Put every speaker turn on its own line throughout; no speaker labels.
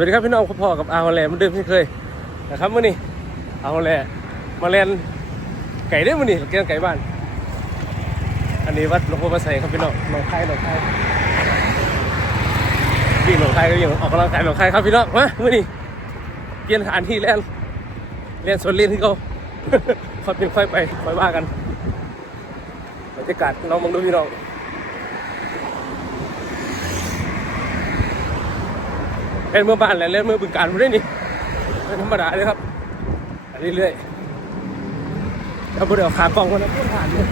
วัสดีครับพี่น้องพ่อกับอาฮอลแลนด์เหมือนเดิมเช่เคยนะครับมื่อนี้อาฮอลแลนด์มาแลนไก่ได้อมื่อนี้เกี่ยงไก่บ้าน อันนี้วัดหลวงพ่อพระไสยครับพี่น้องหนองคายหนองคายวิ่งหนองคายก็วิ่งออกกำลังกายหนองคายครับพี่น้องมามื่อนี้เปลี่ยนสถานที่แล่นเล่นสวนเล่นที่เขาค่อยเป็นค่อยไปค่อยว่ากันบรรยากาศน้องมองดูพี่น้อง ล่นเมื่อบ้านแหละเล่นเมื่อบึงการไม่ได้นี่ไม่ธรรมดาเลยครับเรื่อยๆแล้วเดี๋ยวขากล้องคนนั้นพูดผ่านเลย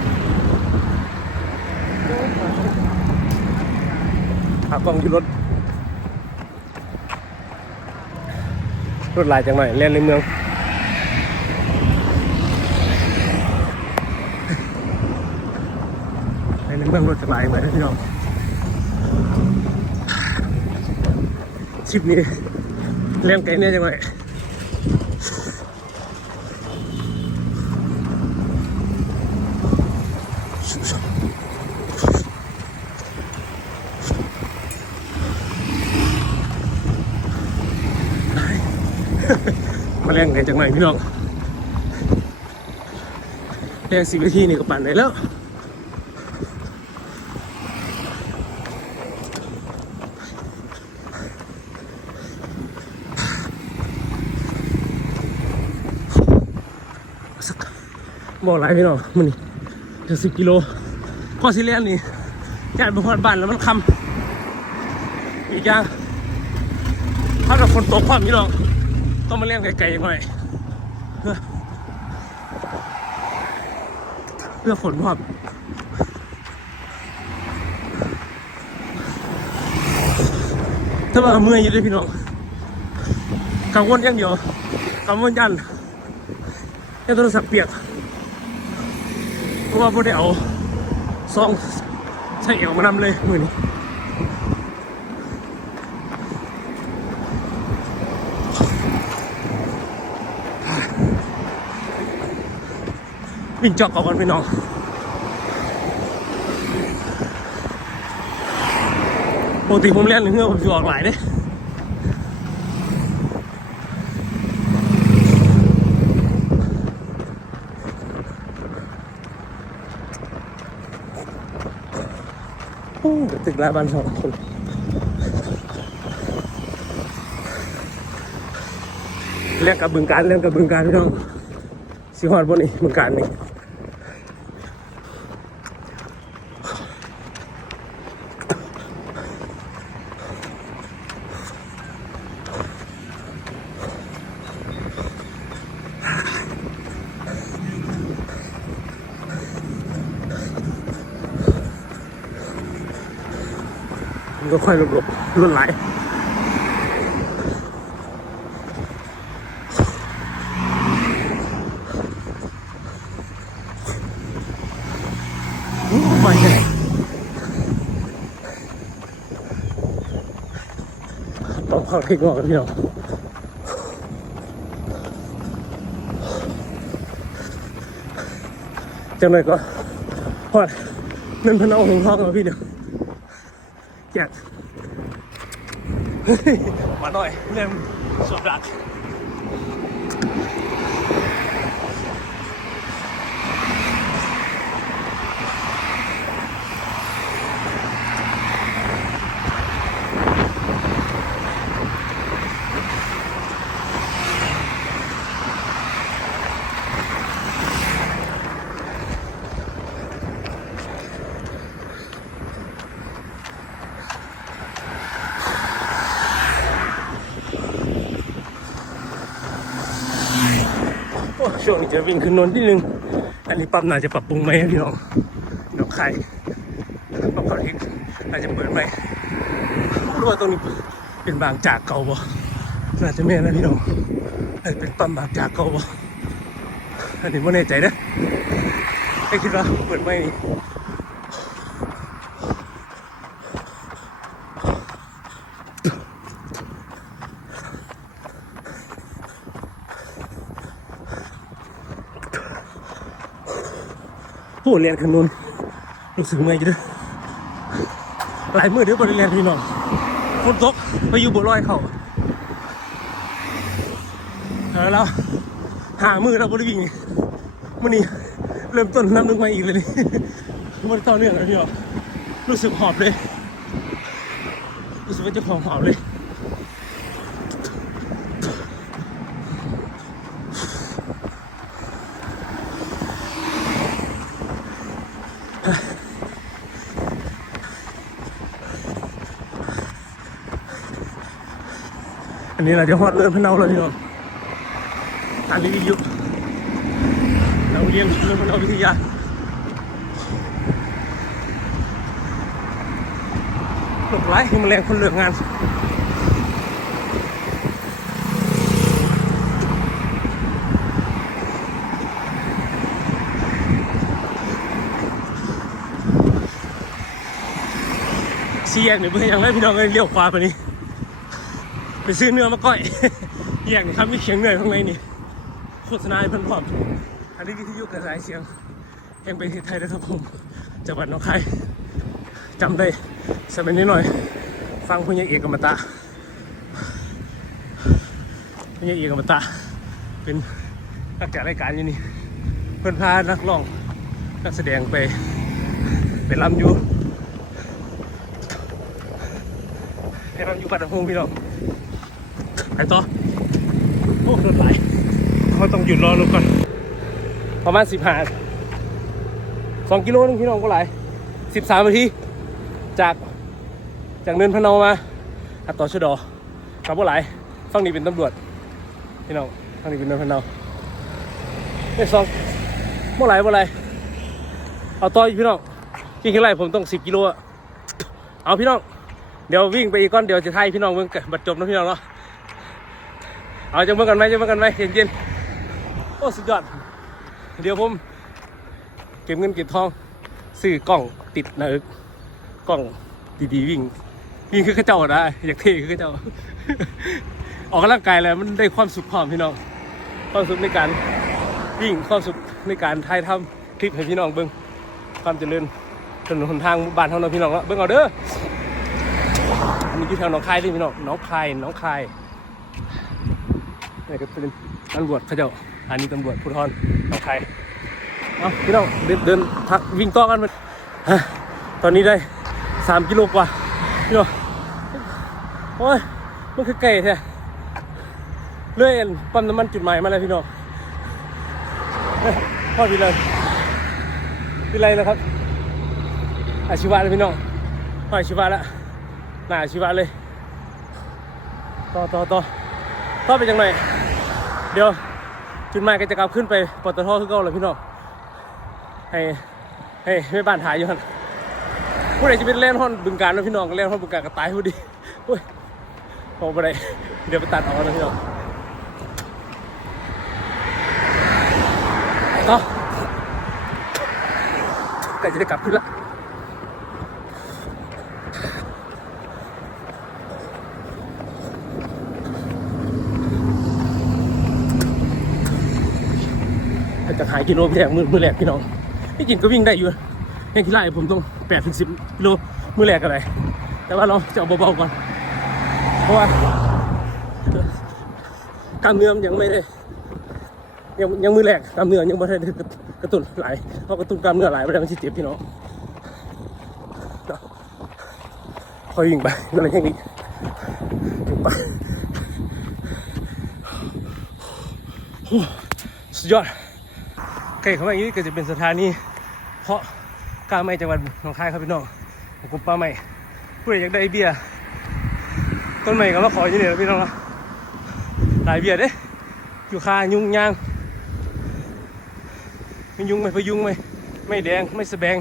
ขากล้องอยู่รถรถลายจังหน่อยเล่นในเมืองเล่นในเมืองรถสบายเหมือนพี่น้อง ชิปนี้เล่นไกลเนี่ยจังเลยมาเล่นไกลจังเลยพี่น้องเล่นสิบนาทีนี่ก็ปั่นได้แล้ว บอกหลายพี่น้องมันนี่จะสิบกิโลก็สิเลียนนี่ญาติบุพบ้านแล้วมันคำอีกอย่างถ้ากับฝนตกความพี่น้องต้องมาเลี้ยงไก่ๆหน่อยเพื่อเพื่อฝนความถ้าว่าเมื่อยอยู่ด้วยพี่น้องกังวลอย่างเดียวกังวลยันแค่โทรศัพท์เปียก ราะว่าพวกได้เอาซองใส่เอวมานำเลยมือนี้วิ่งจอกก่อนพี่น้องปกติผมเล่นเหงื่อผมจะออกหลายเด้ ดี๋ยวตึกลายบ้านสองคนเรียกกับบึงการเรียกกับบึงการพี่น้องสิฮอดบนนี่บึงการนี่ มันก็ค่อยหลบหลบๆรุ่นไหลอู้ไปเลยต้องเข้าทิ้งออกกันพี่น้องจังเลยก็พอดนั่นพนเอานห้องแล้วพี่เดียว แจกเฮ้ยมาหน่อยเรื่องสวดรัก ช่วงนี้จะวิ่งขึ้นนนที่นึง อันนี้ปั๊มน่าจะปรับปรุงไหมพี่น้องน้องไข่ปั๊มเขาทิ้งอาจจะเปิดไหมรู้ว่าตรงนี้เป็นบางจากเก่าบ่น่าจะแม่นะพี่น้องอาจจะเป็นปั๊มบางจากเก่าบ่อันนี้ไม่แน่ใจนะไม่คิดว่าเปิดไหมนี่ โอ้เรียนขึ้นนู้นรู้สึกเมื่อยอยู่ด้วยหลายมือดี๋ยบริเรียนพี่น้องฝนตกไปอยู่บนลอยเขาแล้วเราหามือเราบริวิ่งมื่อนี้เริ่มต้นน้ำนึกมาอีกเลยนี่มันต่อเนื่องแล้วพี่บอกรู้สึกหอบเลยรู้สึกว่าจะของหอบเลย นนี้เราจะฮอดเริ่มพะเนาแล้วพี่น้องอ่านรีวิวเราเรียนเริ่มพะเนาวิทยาหลกไล่ให้แมลงคนเหลืองงานเสียงเนี่ยเพื่อนยังไงพี่น้องเลยเลี้ยวขวาไปนี้ ไปซื้อเนื้อมาก้อยอย่างทำมีเขียงเหนื่อยข้างในนี่โฆษณาให้เพิ่นพร้อมอันนี้วิทยุกระจายเสียงแห่งประเทศไทยนะครับผมจังหวัดหนองคายจำได้สมัยนี้หน่อย ฟังพญาเอกอมตะพญาเอกอมตะ เป็นนักจัดรายการอยู่นี่เพิ่อนพานักร้องนักแสดงไปไปรำอยู่ไปรำอยู่ปัตตานีพี่น้อง ไปต่อ โอ้รถไหลเขาต้องหยุดรอรถก่อน ประมาณสิบห้าสองกิโลนึงพี่น้องก็ไหลสิบสามนาที จาก จากเนินพะเนามาอัดต่อชะดอกลับว่าไหลฝั่งนี้เป็นตำรวจ พี่น้องฝั่งนี้เป็นเนินพะเนาเนี่ยสองเมื่อไหร่เมื่อไหร่เอาต่ออีกพี่น้องที่ขึ้นไล่ผมต้องสิบกิโลอะเอาพี่น้องเดี๋ยววิ่งไปอีกก้อนเดี๋ยวจะไทยพี่น้องเมื่อบัดจบนะพี่น้องเนาะ เอาจะเมื่อกันไหมจะเมื่อกันไหมเย็นเย็นๆโอ้สุดยอด เดี๋ยวผมเก็บเงินเก็บทองซื้อกล้องติดนะอึกกล้องดีๆวิ่งวิ่งคือข้าเจ้านะอยากเท่คือข้าเจ้า ออกกำลังกายแล้วมันได้ความสุขความพี่น้อง ความสุขในการวิ่งความสุขในการถ่ายทำคลิปให้พี่น้องเบิ้งความเจริญถนนหนทางบ้านเท่านั้นพี่น้องเนาะเบิ้งเอาเด้ออันนี้อยู่แถวหนองคายเลยพี่น้องหนองคายหนองคาย นี่ก็เป็นตำรวจเขาเจ้าอันนี้ตำรวจภูธรหนองคายเอาพี่น้องเดินเดินทักวิ่งต่อกันมันฮะตอนนี้ได้สามกิโลกว่าพี่น้องโอ้ยมันคือไก่แท้เลื่อยปั๊มน้ำมันจุดหมายมาแล้วพี่น้องพ่อพี่เลยพี่ไรแล้วครับ อาชีวะเลยพี่น้องพ่ออาชีวะล้วหน้าอาชีวะเลย ต่อต่อต่อต่อไปจังหน เดี๋ยวจุดหมายก็จะกลับขึ้นไปปตทคือเก่าเลยพี่น้องให้ให้ไม่บ้านถ่ายอยู่ฮันผู้ใดจะเป็นเล่นห้อนบึงการนะพี่น้องก็เล่นห้อนบึงการก็ตายพอดีโอ้ยพอไปได้เดี๋ยวไปตัดออกนะพี่น้องกล้จะได้กลับขึ้นละ จะหายกิโลแรกมือมือแรกพี่น้องที่จริงก็วิ่งได้อยู่ยังที่ไล่ผมต้องแปดถึงสิบกิโลมือแรกกันเลยแต่ว่าเราจะเอาเบาๆก่อน เพราะว่ากล้ามเนื้อมันยังไม่ได้ยังยังมือแรกกล้ามเนื้อยังไม่ได้กระตุ้นหลายเพราะกระตุ้นกล้ามเนื้อหลายไม่ได้มันจะเจ็บพี่น้องคอยวิ่งไปนั่นแหละแค่นี้วิ่งไปสุดยอด กล้เข้ามาอีกก็จะเป็นสถานีเพาะกล้าไม้จังหวัดหนองคายครับพี่น้องกลุ่มป้าไม้ผู้ใดอยากได้เบียร์ต้นไม้ก็มาขออยู่นี่แหละพี่น้องนะหลายเบียร์เด้อยู่คายุงยางไม่ยุงไม่พยุงไม่ไม่แดงไม่สแบง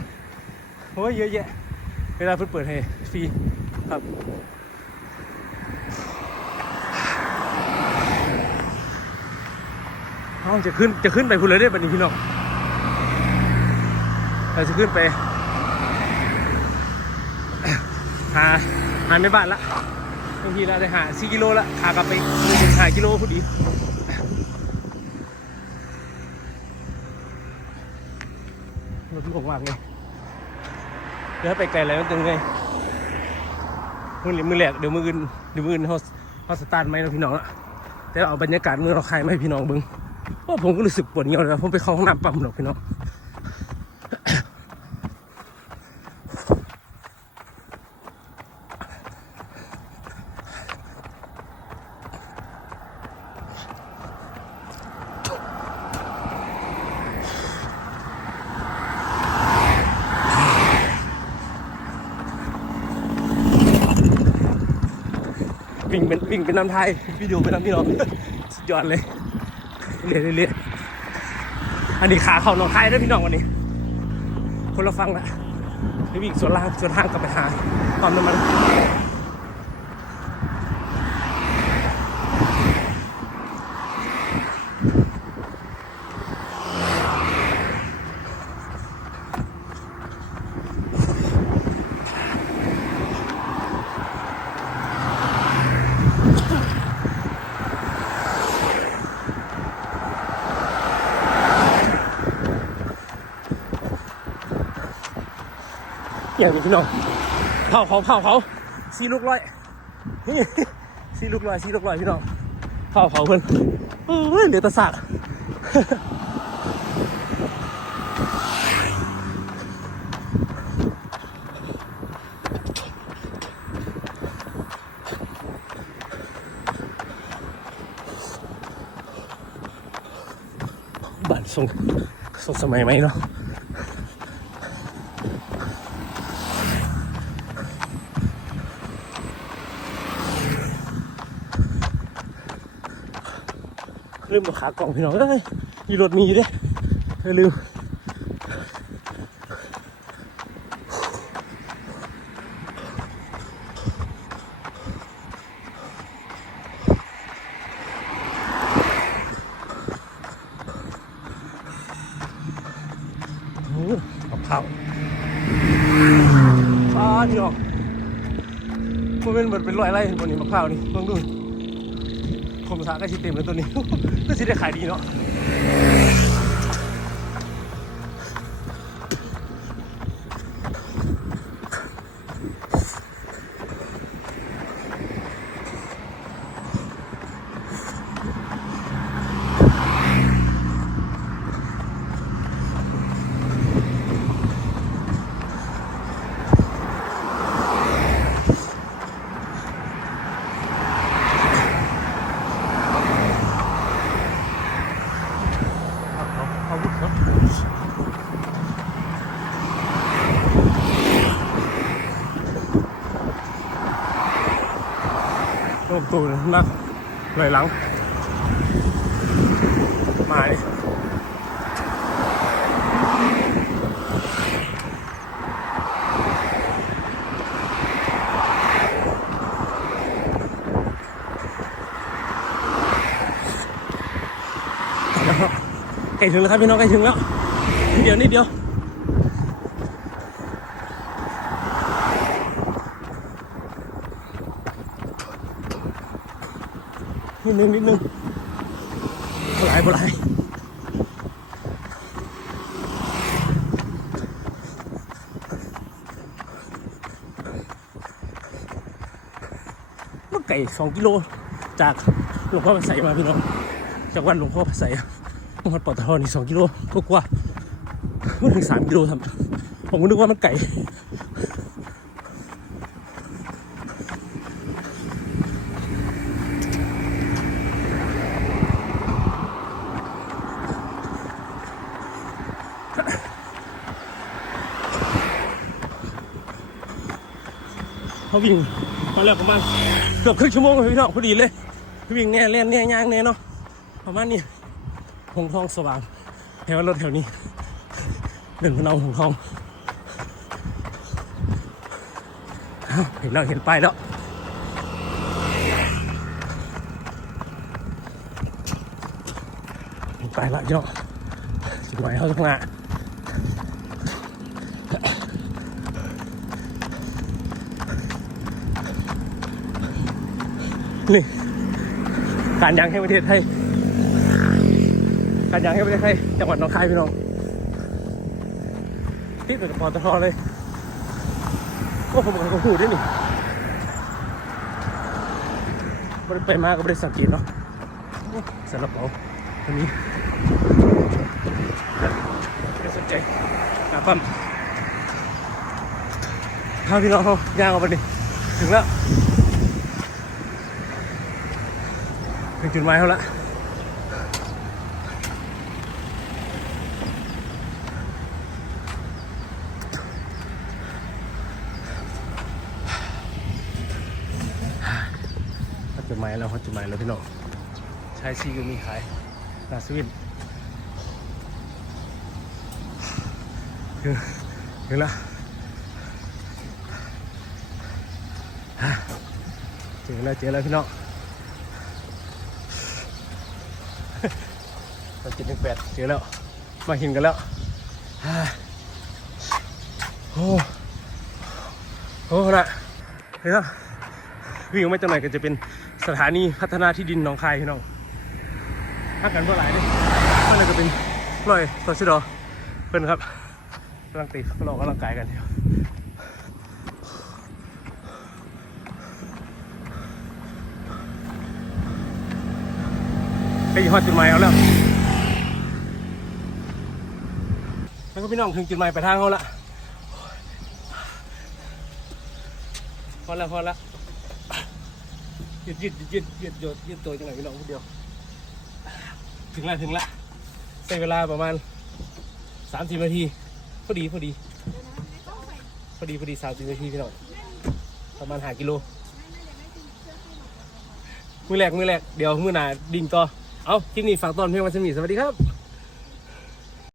โอ้ยเยอะแยะ เวลาเพิ่นเปิดให้ฟรีครับเอาจะขึ้นจะขึ้นไปพูดเลยได้ปะนี่พี่น้อง เราจะขึ้นไป หาหาไม่บ้านละบางทีเราได้หาสี่กิโลละขากลับไปหากิโลพอดีรถหลงมากเลยเดี๋ยวไปไกลแล้วมันจะไงมือหรือมือแหลกเดี๋ยวมืออื่นเดี๋ยวมืออื่นเขาเขาสตาร์ทไหมเราะพี่น้องอะแต่เอาบรรยากาศมือเราคายมาให้พี่น้องเบิ้งเพราะผมก็รู้สึกปวดเงียวเลยผมไปเข้าห้องน้ำปั๊มหรอกพี่น้องเป็ ป็นน้ำไทยวิดีโอเป็นน้ำพี่น้องสุดยอดเลยเรียเรียอันนี้ขาเขาน้องไทยด้วยพี่น้องวันนี้ คนเราฟังละพี่วิ่งสวนล่างสวนห้างกลับไปหาความน้ำมัน อย่างนี้พี่น้องเผาเขาเผาเขาซีลูกร้อยนี่ซีลูกร้อยซีลูกร้อยพี่น้องเผาเขาเพิ่นเอ้ยเหลือตะสากบ้านทรงทรงสมัยไหมเนาะ ลืมเอาขากล่องพี่น้องเอ้ยมีรถมีอยู่ด้อย่าลืมโอ้กับข้าวป้าพี่น้องมันเป็นเหมือนเป็นรอยไร่บนนี้มะพร้าวนี่ลองดู คมสาก็ชิเต็มแล้วตัวนี้ ก็สิได้ขายดีเนาะูนนักเลยหลังมาดิใกล้ถึงแล้วครับพี่น้องใกล้ถึงแล้วนิดเดียวนิดเดียว นิดนึงนิดนึงบลายบลายมันไก่สองกิโลจากหลวงพ่อพระไสยมาพี่น้องจากวันหลวงพ่อพระไสยจังหวัดปตทนี่สองกิโลก็กว่าไม่ถึงสามกิโลครับผมก็นึกว่ามันไก่ เขาวิ่งตอนแรกประมาณเกือบครึ่งชั่วโมงเลยพี่น้องพอดีเลยวิ่งแน่เล่นแน่ย่างแน่เนาะประมาณนี้หงทองสว่างแถวรถแถวนี้เดินพนเอาหงทองเห็นแล้วเห็นไปแล้วเห็นป้ายแล้วเจ้าจุดหมายเขาทำงาน นี่การยางให้ประเทศไทยการยางให้ประเทศไทยจังหวัดหนองคายพี่น้องที่ตัวปตทเลยก็ผมก็พูดด้วยนี่บริไปมาก็บริสังเกตเนาะสำหรับเราวันนี้ไม่สนใจหาปั๊มพาพี่น้องยางออกไปดิถึงแล้ว ถึงจุดหมายเขาละจุดหมายแล้วเขาจุดหมายแล้วพี่น้องชายซีก็มีขายลาสวินถึงถึงแล้วเจอแล้วเจอแล้วพี่น้อง เจ็ดหนึ่งแปดเจอแล้ว มาเห็นกันแล้วฮ่าโอ้โหนะเฮ้ยนะวิ่งออกมาจากไหนก็จะเป็นสถานีพัฒนาที่ดินหนองคายพี่น้องถ้ากันเมื่อไหร่นี่มันเลยก็เป็นร้อยต่อชิดอเพื่อนครับกำลังตีก็ลองกำลังกายกันอยู่ไปยี่ห้อจุดหมายเอาแล้ว แล้วก็พี่น้องถึงจุดหมายปลายทางเขาละพอแล้วพอแล้วยืดยืดยืดยืดยืดยืดตัวจังไหนพี่น้องคนเดียว ถึงแล้วถึงแล้วใช้เวลาประมาณสามสิบนาทีพอดีพอดีพอดีพอดีสามสิบนาทีพี่น้องประมาณหากิโลมือแรกมือแรกเดี๋ยวมือหนาดิ่งต่อเอาคลิปนี้ฝากตอนเพียงวันสมีสวัสดีครับ